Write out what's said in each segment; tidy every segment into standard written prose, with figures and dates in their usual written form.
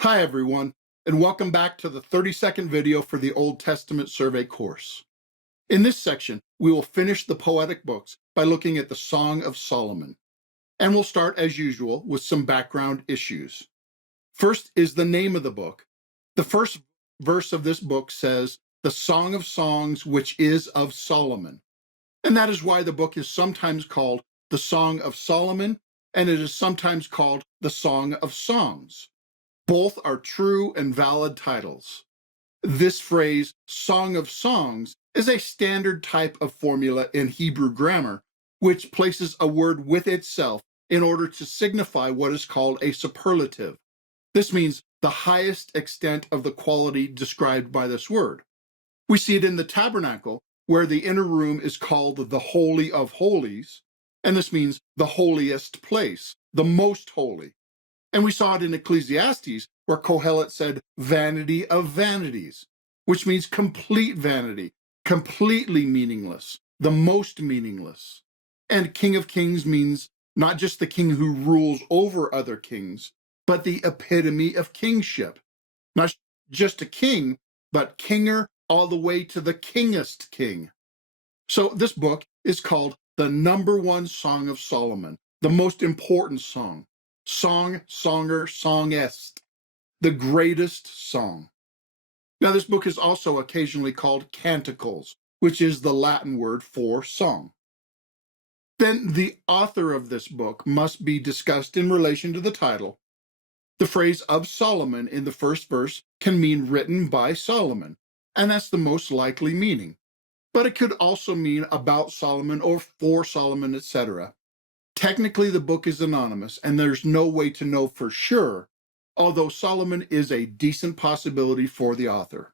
Hi everyone, and welcome back to the 30-second video for the Old Testament survey course. In this section, we will finish the poetic books by looking at the Song of Solomon. And we'll start, as usual, with some background issues. First is the name of the book. The first verse of this book says, "The Song of Songs, which is of Solomon." And that is why the book is sometimes called the Song of Solomon, and it is sometimes called the Song of Songs. Both are true and valid titles. This phrase, Song of Songs, is a standard type of formula in Hebrew grammar, which places a word with itself in order to signify what is called a superlative. This means the highest extent of the quality described by this word. We see it in the tabernacle, where the inner room is called the Holy of Holies, and this means the holiest place, the most holy. And we saw it in Ecclesiastes, where Kohelet said, vanity of vanities, which means complete vanity, completely meaningless, the most meaningless. And King of Kings means not just the king who rules over other kings, but the epitome of kingship. Not just a king, but kinger all the way to the kingest king. So this book is called the #1 Song of Solomon, the most important song. Song, songer, songest, the greatest song. Now, this book is also occasionally called Canticles, which is the Latin word for song. Then the author of this book must be discussed in relation to the title. The phrase of Solomon in the first verse can mean written by Solomon, and that's the most likely meaning. But it could also mean about Solomon or for Solomon, etc. Technically, the book is anonymous, and there's no way to know for sure, although Solomon is a decent possibility for the author.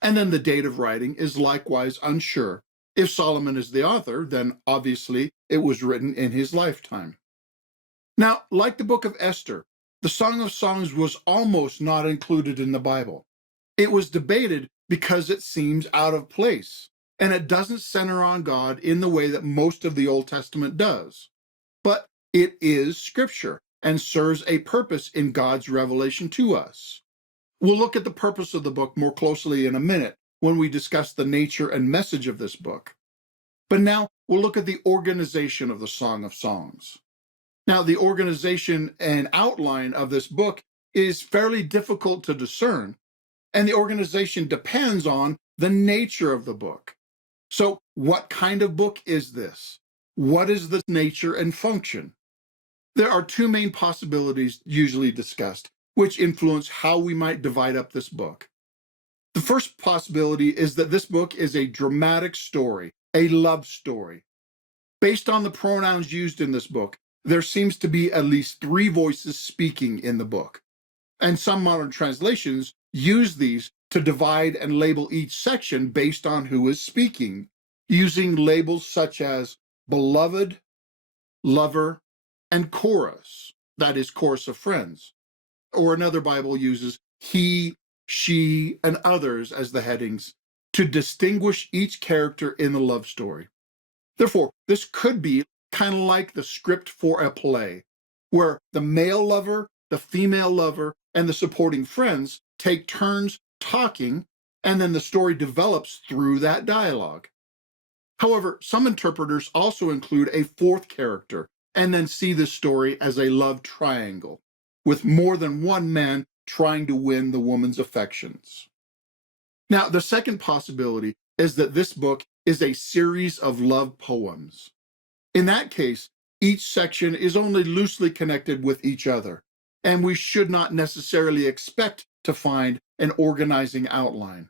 And then the date of writing is likewise unsure. If Solomon is the author, then obviously it was written in his lifetime. Now, like the book of Esther, the Song of Songs was almost not included in the Bible. It was debated because it seems out of place, and it doesn't center on God in the way that most of the Old Testament does. But it is Scripture and serves a purpose in God's revelation to us. We'll look at the purpose of the book more closely in a minute when we discuss the nature and message of this book. But now we'll look at the organization of the Song of Songs. Now, the organization and outline of this book is fairly difficult to discern, and the organization depends on the nature of the book. So, what kind of book is this? What is the nature and function? There are two main possibilities usually discussed, which influence how we might divide up this book. The first possibility is that this book is a dramatic story, a love story. Based on the pronouns used in this book, there seems to be at least 3 voices speaking in the book. And some modern translations use these to divide and label each section based on who is speaking, using labels such as beloved, lover, and chorus, that is, chorus of friends. Or another Bible uses he, she, and others as the headings to distinguish each character in the love story. Therefore, this could be kind of like the script for a play, where the male lover, the female lover, and the supporting friends take turns talking, and then the story develops through that dialogue. However, some interpreters also include a 4th character and then see this story as a love triangle, with more than one man trying to win the woman's affections. Now, the second possibility is that this book is a series of love poems. In that case, each section is only loosely connected with each other, and we should not necessarily expect to find an organizing outline.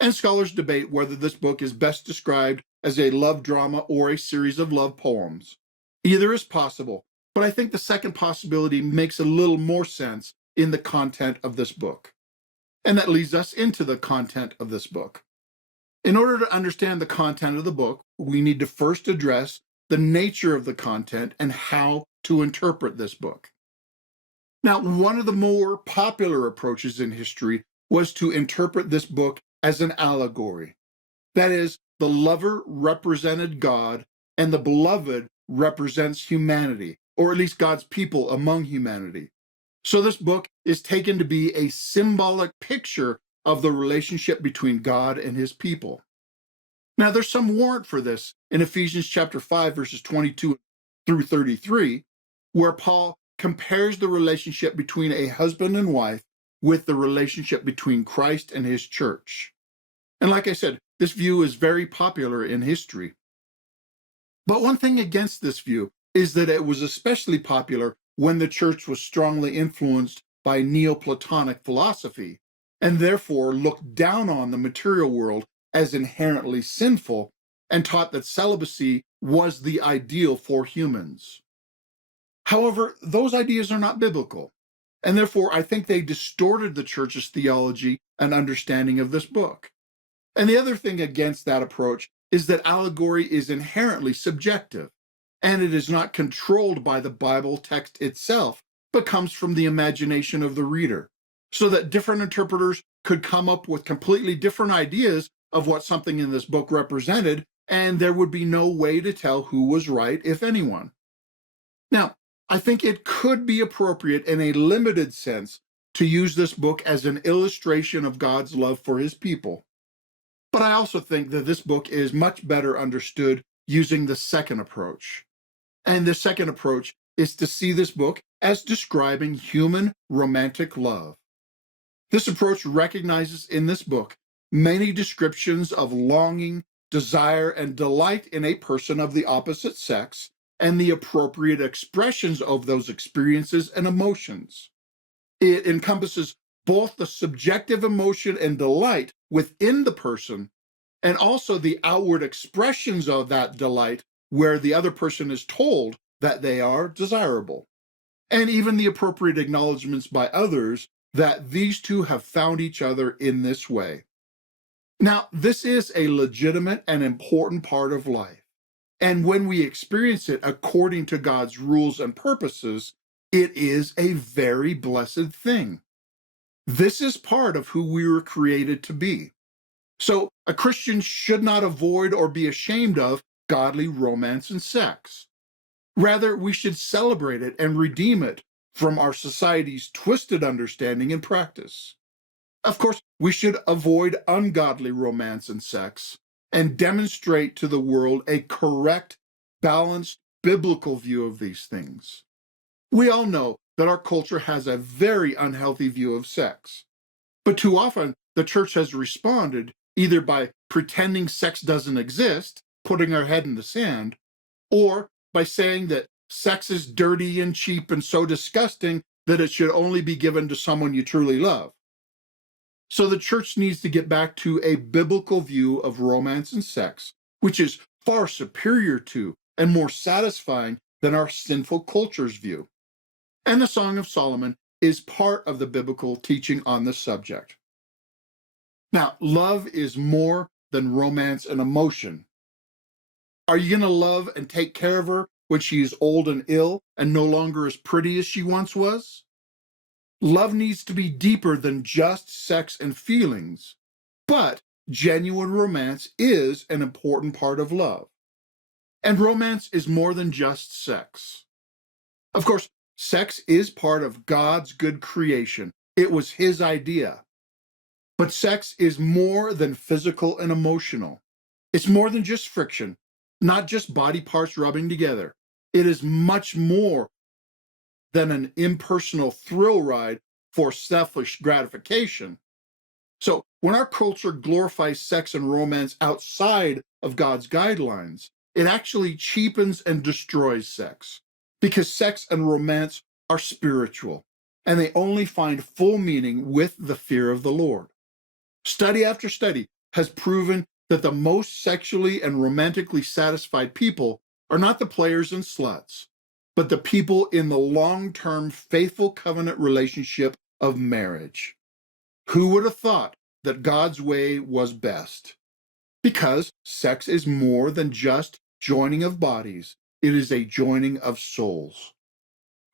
And scholars debate whether this book is best described as a love drama or a series of love poems. Either is possible, but I think the second possibility makes a little more sense in the content of this book. And that leads us into the content of this book. In order to understand the content of the book, we need to first address the nature of the content and how to interpret this book. Now, one of the more popular approaches in history was to interpret this book as an allegory. That is, the lover represented God and the beloved represents humanity, or at least God's people among humanity. So this book is taken to be a symbolic picture of the relationship between God and his people. Now, there's some warrant for this in Ephesians chapter 5, verses 22 through 33, where Paul compares the relationship between a husband and wife with the relationship between Christ and his church. And like I said, this view is very popular in history. But one thing against this view is that it was especially popular when the church was strongly influenced by Neoplatonic philosophy, and therefore looked down on the material world as inherently sinful and taught that celibacy was the ideal for humans. However, those ideas are not biblical, and therefore I think they distorted the church's theology and understanding of this book. And the other thing against that approach is that allegory is inherently subjective, and it is not controlled by the Bible text itself, but comes from the imagination of the reader, so that different interpreters could come up with completely different ideas of what something in this book represented, and there would be no way to tell who was right, if anyone. Now, I think it could be appropriate in a limited sense to use this book as an illustration of God's love for his people. But I also think that this book is much better understood using the second approach. And the second approach is to see this book as describing human romantic love. This approach recognizes in this book many descriptions of longing, desire, and delight in a person of the opposite sex, and the appropriate expressions of those experiences and emotions. It encompasses both the subjective emotion and delight within the person, and also the outward expressions of that delight where the other person is told that they are desirable, and even the appropriate acknowledgments by others that these two have found each other in this way. Now, this is a legitimate and important part of life, and when we experience it according to God's rules and purposes, it is a very blessed thing. This is part of who we were created to be. So a Christian should not avoid or be ashamed of godly romance and sex. Rather, we should celebrate it and redeem it from our society's twisted understanding and practice. Of course, we should avoid ungodly romance and sex and demonstrate to the world a correct, balanced, biblical view of these things. We all know that our culture has a very unhealthy view of sex, but too often the church has responded either by pretending sex doesn't exist, putting our head in the sand, or by saying that sex is dirty and cheap and so disgusting that it should only be given to someone you truly love. So the church needs to get back to a biblical view of romance and sex, which is far superior to and more satisfying than our sinful culture's view. And the Song of Solomon is part of the biblical teaching on this subject. Now, love is more than romance and emotion. Are you going to love and take care of her when she is old and ill and no longer as pretty as she once was? Love needs to be deeper than just sex and feelings, but genuine romance is an important part of love. And romance is more than just sex. Of course, sex is part of God's good creation. It was his idea. But sex is more than physical and emotional. It's more than just friction, not just body parts rubbing together. It is much more than an impersonal thrill ride for selfish gratification. So when our culture glorifies sex and romance outside of God's guidelines, it actually cheapens and destroys sex, because sex and romance are spiritual, and they only find full meaning with the fear of the Lord. Study after study has proven that the most sexually and romantically satisfied people are not the players and sluts, but the people in the long-term faithful covenant relationship of marriage. Who would have thought that God's way was best? Because sex is more than just joining of bodies. It is a joining of souls.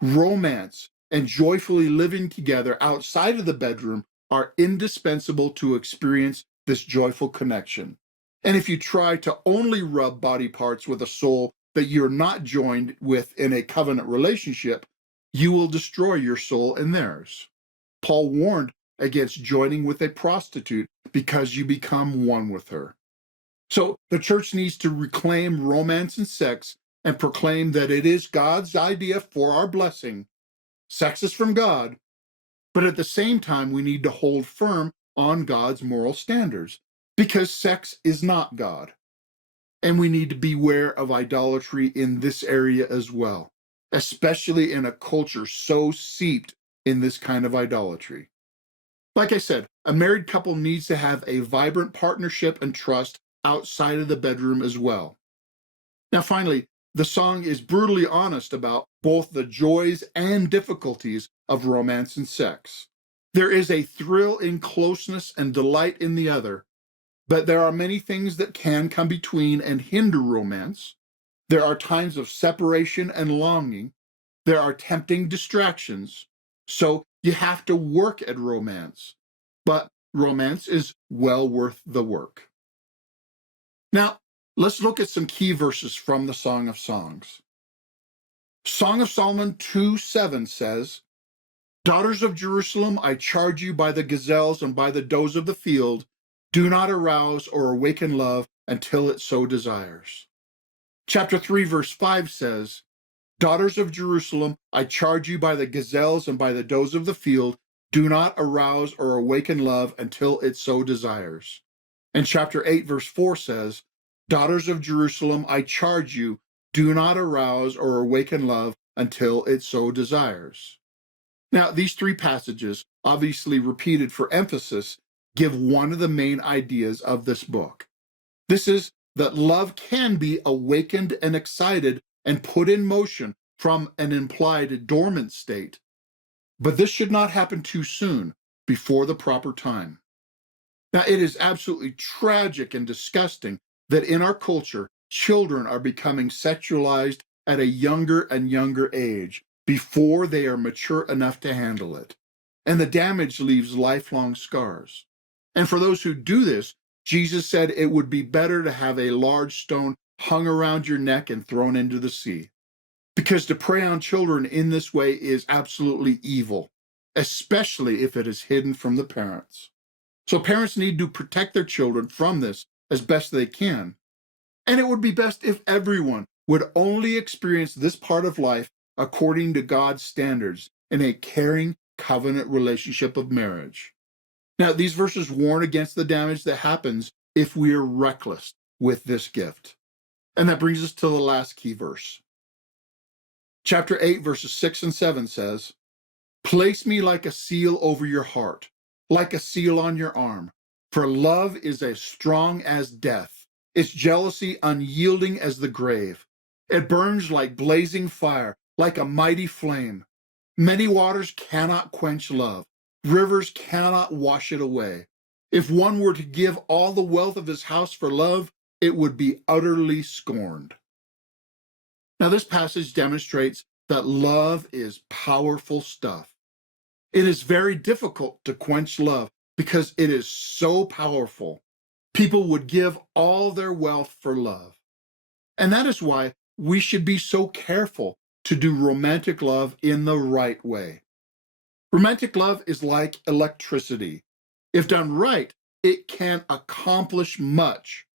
Romance and joyfully living together outside of the bedroom are indispensable to experience this joyful connection. And if you try to only rub body parts with a soul that you're not joined with in a covenant relationship, you will destroy your soul and theirs. Paul warned against joining with a prostitute because you become one with her. So the church needs to reclaim romance and sex and proclaim that it is God's idea for our blessing. Sex is from God, but at the same time, we need to hold firm on God's moral standards because sex is not God. And we need to beware of idolatry in this area as well, especially in a culture so steeped in this kind of idolatry. Like I said, a married couple needs to have a vibrant partnership and trust outside of the bedroom as well. Now, finally, the song is brutally honest about both the joys and difficulties of romance and sex. There is a thrill in closeness and delight in the other, but there are many things that can come between and hinder romance. There are times of separation and longing. There are tempting distractions. So you have to work at romance, but romance is well worth the work. Now, let's look at some key verses from the Song of Songs. Song of Solomon 2:7 says, "Daughters of Jerusalem, I charge you by the gazelles and by the does of the field, do not arouse or awaken love until it so desires." Chapter 3, verse 5 says, "Daughters of Jerusalem, I charge you by the gazelles and by the does of the field, do not arouse or awaken love until it so desires." And chapter 8, verse 4 says, "Daughters of Jerusalem, I charge you, do not arouse or awaken love until it so desires." Now, these three passages, obviously repeated for emphasis, give one of the main ideas of this book. This is that love can be awakened and excited and put in motion from an implied dormant state, but this should not happen too soon, before the proper time. Now, it is absolutely tragic and disgusting that in our culture, children are becoming sexualized at a younger and younger age before they are mature enough to handle it. And the damage leaves lifelong scars. And for those who do this, Jesus said it would be better to have a large stone hung around your neck and thrown into the sea. Because to prey on children in this way is absolutely evil, especially if it is hidden from the parents. So parents need to protect their children from this as best they can. And it would be best if everyone would only experience this part of life according to God's standards in a caring covenant relationship of marriage. Now, these verses warn against the damage that happens if we are reckless with this gift. And that brings us to the last key verse. Chapter 8, verses 6 and 7 says, "Place me like a seal over your heart, like a seal on your arm. For love is as strong as death, its jealousy unyielding as the grave. It burns like blazing fire, like a mighty flame. Many waters cannot quench love. Rivers cannot wash it away. If one were to give all the wealth of his house for love, it would be utterly scorned." Now, this passage demonstrates that love is powerful stuff. It is very difficult to quench love because it is so powerful. People would give all their wealth for love. And that is why we should be so careful to do romantic love in the right way. Romantic love is like electricity. If done right, it can accomplish much.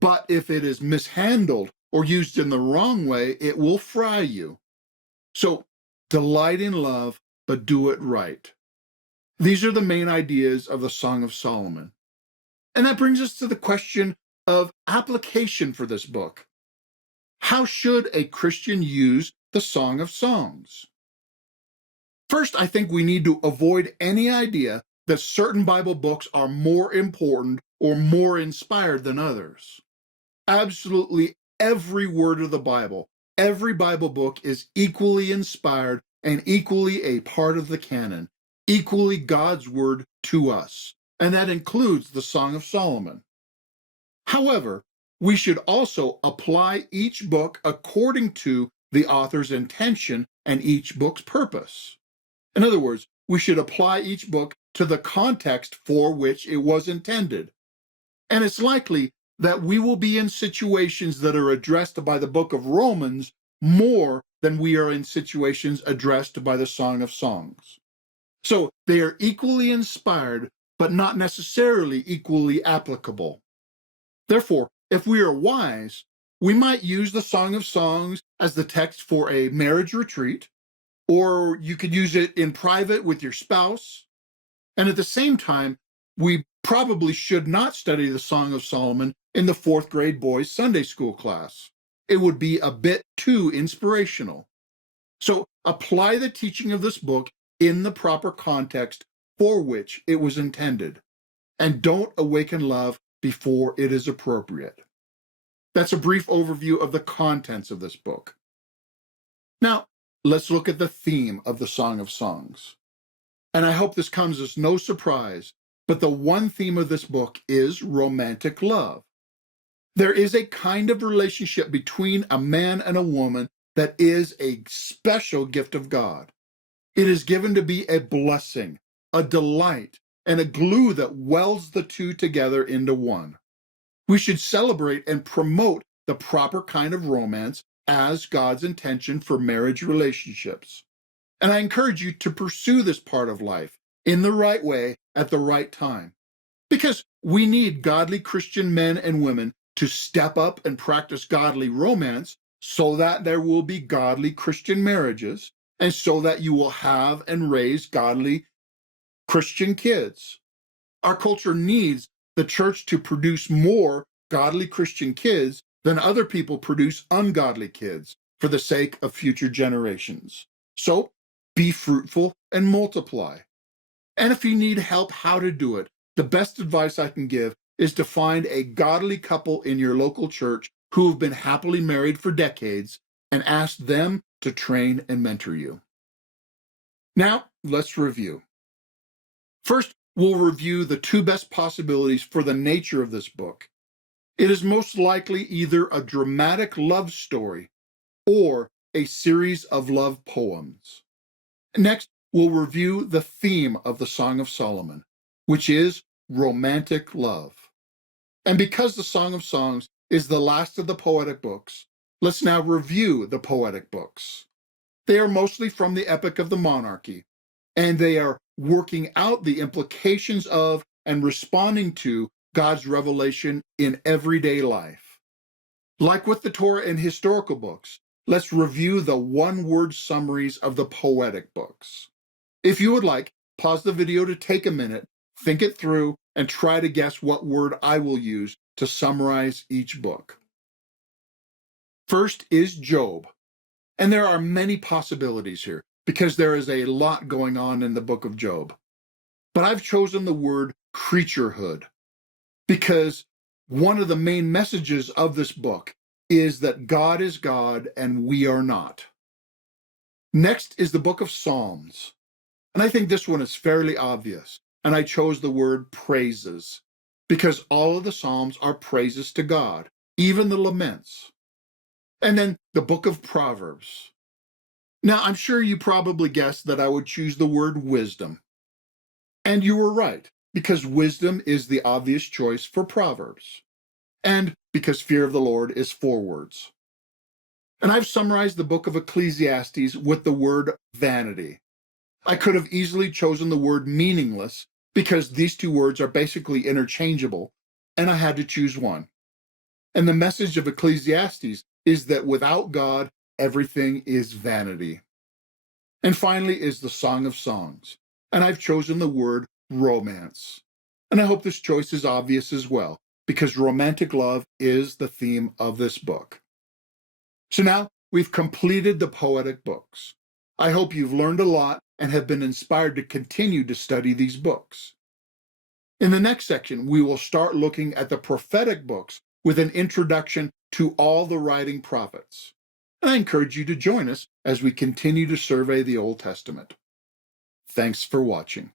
But if it is mishandled or used in the wrong way, it will fry you. So delight in love, but do it right. These are the main ideas of the Song of Solomon. And that brings us to the question of application for this book. How should a Christian use the Song of Songs? First, I think we need to avoid any idea that certain Bible books are more important or more inspired than others. Absolutely every word of the Bible, every Bible book is equally inspired and equally a part of the canon, equally God's word to us, and that includes the Song of Solomon. However, we should also apply each book according to the author's intention and each book's purpose. In other words, we should apply each book to the context for which it was intended. And it's likely that we will be in situations that are addressed by the book of Romans more than we are in situations addressed by the Song of Songs. So they are equally inspired, but not necessarily equally applicable. Therefore, if we are wise, we might use the Song of Songs as the text for a marriage retreat, or you could use it in private with your spouse. And at the same time, we probably should not study the Song of Solomon in the 4th grade boys' Sunday school class. It would be a bit too inspirational. So apply the teaching of this book in the proper context for which it was intended, and don't awaken love before it is appropriate. That's a brief overview of the contents of this book. Now, let's look at the theme of the Song of Songs. And I hope this comes as no surprise, but the one theme of this book is romantic love. There is a kind of relationship between a man and a woman that is a special gift of God. It is given to be a blessing, a delight, and a glue that welds the two together into one. We should celebrate and promote the proper kind of romance as God's intention for marriage relationships. And I encourage you to pursue this part of life in the right way at the right time, because we need godly Christian men and women to step up and practice godly romance so that there will be godly Christian marriages and so that you will have and raise godly Christian kids. Our culture needs the church to produce more godly Christian kids than other people produce ungodly kids for the sake of future generations. So be fruitful and multiply. And if you need help how to do it, the best advice I can give is to find a godly couple in your local church who have been happily married for decades and ask them to train and mentor you. Now, let's review. First, we'll review the two best possibilities for the nature of this book. It is most likely either a dramatic love story or a series of love poems. Next, we'll review the theme of the Song of Solomon, which is romantic love. And because the Song of Songs is the last of the poetic books, let's now review the poetic books. They are mostly from the Epic of the Monarchy, and they are working out the implications of and responding to God's revelation in everyday life. Like with the Torah and historical books, let's review the one-word summaries of the poetic books. If you would like, pause the video to take a minute, think it through, and try to guess what word I will use to summarize each book. First is Job. And there are many possibilities here because there is a lot going on in the book of Job. But I've chosen the word creaturehood because one of the main messages of this book is that God is God and we are not. Next is the book of Psalms. And I think this one is fairly obvious. And I chose the word praises because all of the Psalms are praises to God, even the laments. And then the book of Proverbs. Now, I'm sure you probably guessed that I would choose the word wisdom. And you were right, because wisdom is the obvious choice for Proverbs. And because fear of the Lord is 4 words. And I've summarized the book of Ecclesiastes with the word vanity. I could have easily chosen the word meaningless because these 2 words are basically interchangeable, and I had to choose one. And the message of Ecclesiastes is that without God, everything is vanity. And finally is the Song of Songs, and I've chosen the word romance. And I hope this choice is obvious as well, because romantic love is the theme of this book. So now we've completed the poetic books. I hope you've learned a lot and have been inspired to continue to study these books. In the next section, we will start looking at the prophetic books with an introduction to all the writing prophets. And I encourage you to join us as we continue to survey the Old Testament. Thanks for watching.